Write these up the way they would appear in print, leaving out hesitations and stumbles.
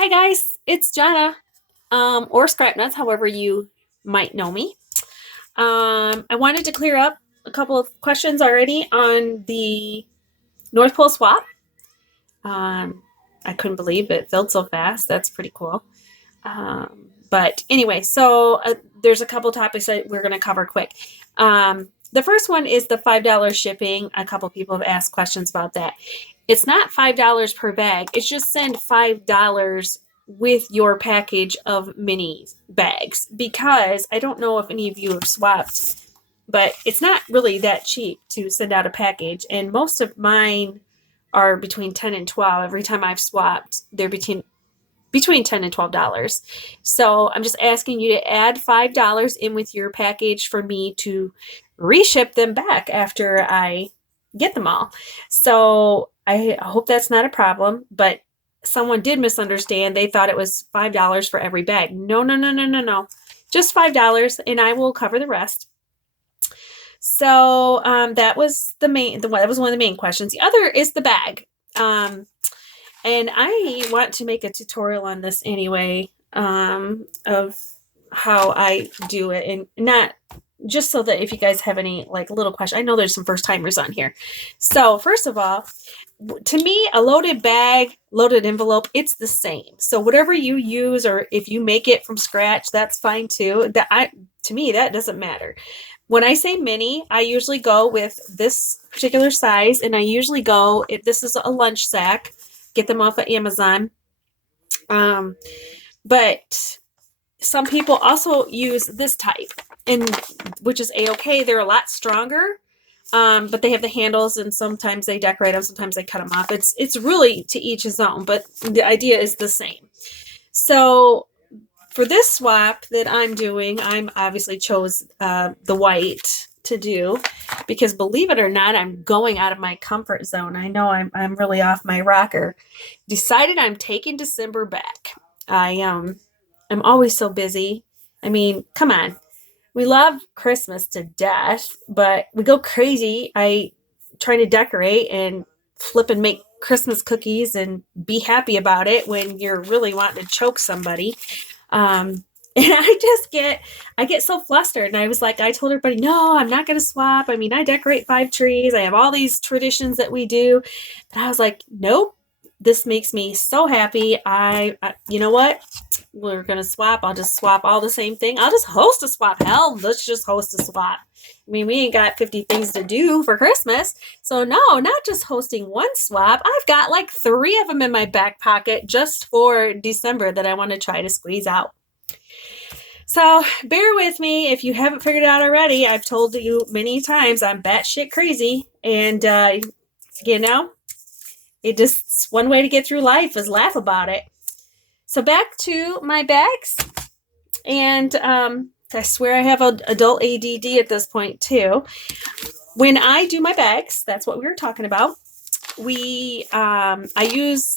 Hi guys, it's Jana, or Scrapnuts, however you might know me. I wanted to clear up a couple of questions already on the North Pole swap. Um, I couldn't believe it filled so fast. That's pretty cool. But anyway, there's a couple topics that we're going to cover quick. The first one is the $5 shipping. A couple people have asked questions about that. It's not $5 per bag. It's just send $5 with your package of mini bags because I don't know if any of you have swapped, but it's not really that cheap to send out a package. And most of mine are between 10 and 12. Every time I've swapped, they're between 10 and $12. So I'm just asking you to add $5 in with your package for me to reship them back after I get them all. So I hope that's not a problem, but someone did misunderstand. They thought it was $5 for every bag. No, no, no, no, no, no. Just $5 and I will cover the rest. So that was that was one of the main questions. The other is the bag. And I want to make a tutorial on this anyway, of how I do it, and not just so that if you guys have any like little questions. I know there's some first timers on here. So first of all, to me, a loaded bag, loaded envelope, it's the same. So whatever you use, or if you make it from scratch, that's fine too. To me, that doesn't matter. When I say mini, I usually go with this particular size, and I usually go if this is a lunch sack. Get them off of Amazon. But some people also use this type, and which is a-okay. They're a lot stronger, but they have the handles, and sometimes they decorate them, sometimes they cut them off. It's really to each his own, but the idea is the same. So for this swap that I'm doing, I'm obviously chose the white to do because believe it or not, I'm going out of my comfort zone. I know I'm really off my rocker. Decided I'm taking December back. I'm always so busy. I mean, come on. We love Christmas to death, but we go crazy. I try to decorate and flip and make Christmas cookies and be happy about it when you're really wanting to choke somebody. And I get so flustered. And I was like, I told everybody, no, I'm not going to swap. I mean, I decorate 5 trees. I have all these traditions that we do. And I was like, nope, this makes me so happy. You know what? We're going to swap. I'll just swap all the same thing. I'll just host a swap. Hell, let's just host a swap. I mean, we ain't got 50 things to do for Christmas. So no, not just hosting one swap. I've got like 3 of them in my back pocket just for December that I want to try to squeeze out. So bear with me if you haven't figured it out already. I've told you many times I'm batshit crazy. And, it's one way to get through life is laugh about it. So back to my bags. And I swear I have adult ADD at this point too. When I do my bags, that's what we were talking about. I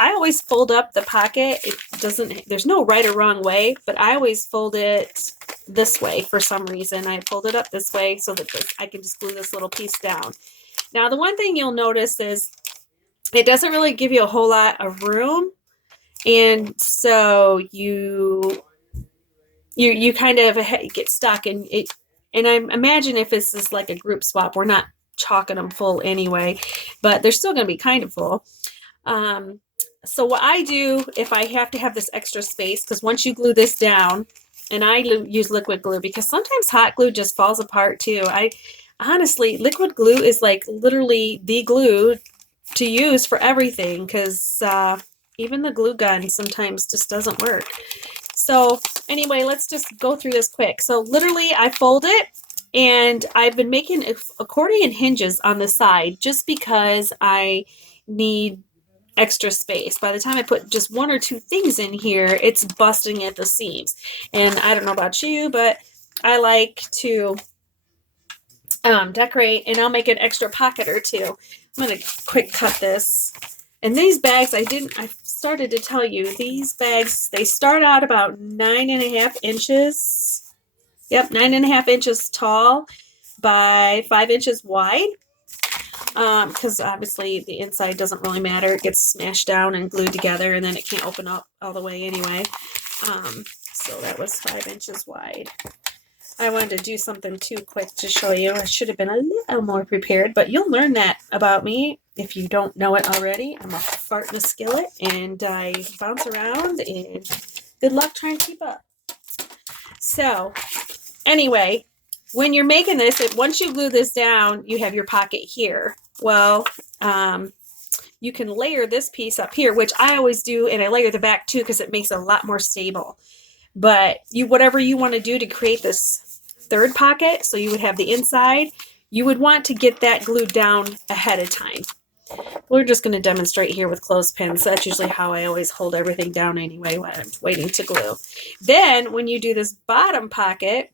always fold up the pocket. There's no right or wrong way, but I always fold it this way for some reason. I fold it up this way so that I can just glue this little piece down. Now, the one thing you'll notice is it doesn't really give you a whole lot of room. And so you kind of get stuck in it. And I imagine if this is like a group swap, we're not chalking them full anyway, but they're still going to be kind of full. So what I do if I have to have this extra space, because once you glue this down, and I use liquid glue because sometimes hot glue just falls apart too. Honestly, liquid glue is like literally the glue to use for everything because even the glue gun sometimes just doesn't work. So anyway, let's just go through this quick. So literally I fold it, and I've been making accordion hinges on the side just because I need extra space. By the time I put just 1 or 2 things in here, it's busting at the seams. And I don't know about you, but I like to decorate, and I'll make an extra pocket or 2. I'm going to quick cut this. And these bags, I started to tell you, these bags, they start out about 9.5 inches. Yep, 9.5 inches tall by 5 inches wide. because obviously the inside doesn't really matter. It gets smashed down and glued together, and then it can't open up all the way anyway. So that was 5 inches wide. I wanted to do something too quick to show you. I should have been a little more prepared, but you'll learn that about me if you don't know it already. I'm a fart in a skillet, and I bounce around, and good luck trying to keep up. So anyway, when you're making this, once you glue this down, you have your pocket here. Well, you can layer this piece up here, which I always do, and I layer the back too because it makes it a lot more stable. But whatever you want to do to create this third pocket, so you would have the inside, you would want to get that glued down ahead of time. We're just going to demonstrate here with clothespins. That's usually how I always hold everything down anyway when I'm waiting to glue. Then when you do this bottom pocket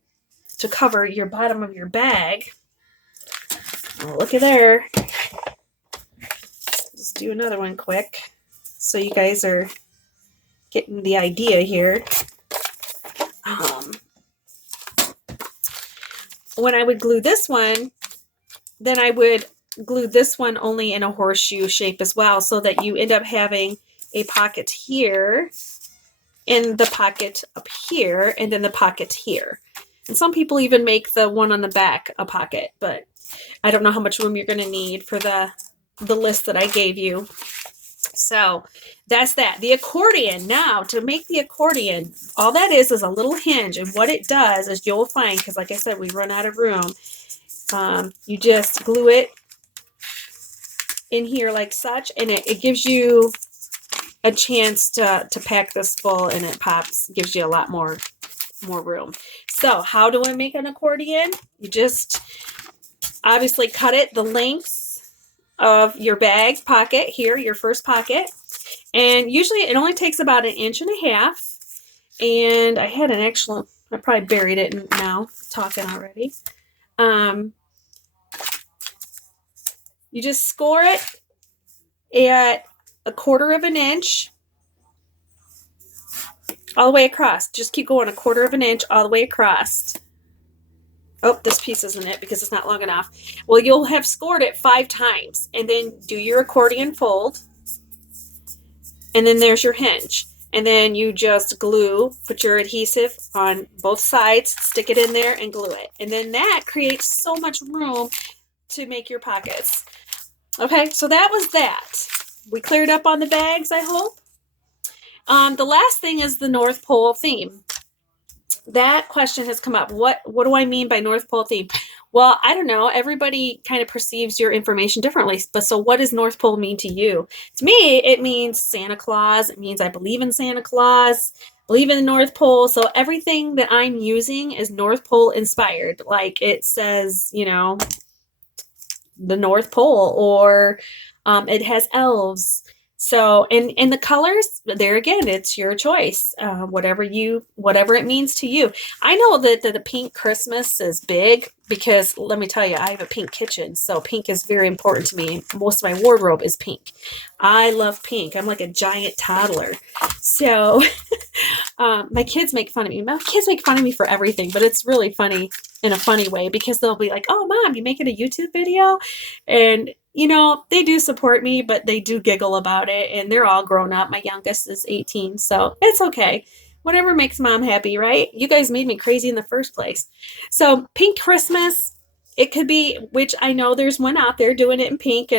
to cover your bottom of your bag, oh, look at there. Just do another one quick so you guys are getting the idea here. When I would glue this one, then I would glue this one only in a horseshoe shape as well, so that you end up having a pocket here and the pocket up here and then the pocket here. And some people even make the one on the back a pocket, but I don't know how much room you're going to need for the list that I gave you. So that's that. The accordion. Now, to make the accordion, all that is a little hinge. And what it does is, you'll find, because like I said, we run out of room, you just glue it in here like such, and it gives you a chance to pack this full, and it pops, gives you a lot more room. So how do I make an accordion? You just obviously cut it the lengths of your bag pocket here, your first pocket, and usually it only takes about 1.5 inches. And I had an actual, I probably buried it now talking already. You just score it at 1/4 inch all the way across. Just keep going 1/4 inch all the way across. Oh, this piece isn't it because it's not long enough. Well, you'll have scored it 5 times, and then do your accordion fold, and then there's your hinge. And then you just glue, put your adhesive on both sides, stick it in there and glue it. And then that creates so much room to make your pockets. Okay, so that was that. We cleared up on the bags, I hope. The last thing is the North Pole theme. That question has come up. What do I mean by North Pole theme? Well, I don't know. Everybody kind of perceives your information differently. But so what does North Pole mean to you? To me, it means Santa Claus. It means I believe in Santa Claus, believe in the North Pole. So everything that I'm using is North Pole inspired. Like it says, you know, the North Pole, or it has elves. So, and the colors, there again, it's your choice. Whatever it means to you. I know that the pink Christmas is big because let me tell you, I have a pink kitchen. So pink is very important to me. Most of my wardrobe is pink. I love pink. I'm like a giant toddler. So my kids make fun of me. My kids make fun of me for everything, but it's really funny in a funny way because they'll be like, "Oh, Mom, you making a YouTube video?" And you know, they do support me, but they do giggle about it, and they're all grown up. My youngest is 18, so it's okay. Whatever makes Mom happy, right? You guys made me crazy in the first place. So pink Christmas, it could be, which I know there's one out there doing it in pink,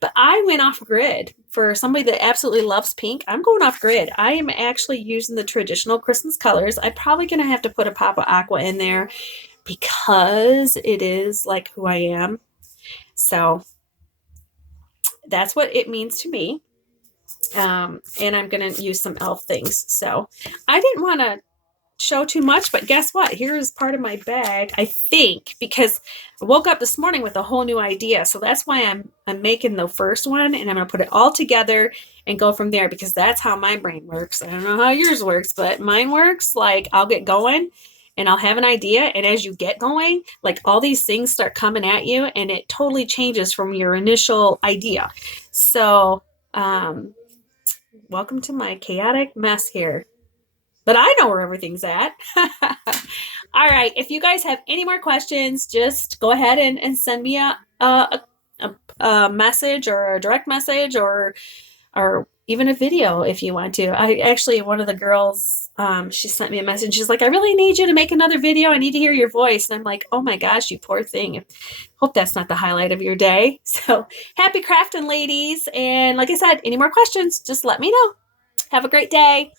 but I went off grid. For somebody that absolutely loves pink, I'm going off grid. I am actually using the traditional Christmas colors. I'm probably going to have to put a pop of aqua in there because it is like who I am. So that's what it means to me. And I'm going to use some elf things. So I didn't want to show too much, but guess what? Here's part of my bag, I think, because I woke up this morning with a whole new idea. So that's why I'm making the first one, and I'm going to put it all together and go from there, because that's how my brain works. I don't know how yours works, but mine works like I'll get going and I'll have an idea. And as you get going, like all these things start coming at you, and it totally changes from your initial idea. So, welcome to my chaotic mess here. But I know where everything's at. All right. If you guys have any more questions, just go ahead and send me a a message or a direct message or even a video if you want to. I actually, one of the girls, she sent me a message. She's like, I really need you to make another video. I need to hear your voice. And I'm like, oh my gosh, you poor thing. Hope that's not the highlight of your day. So happy crafting, ladies. And like I said, any more questions, just let me know. Have a great day.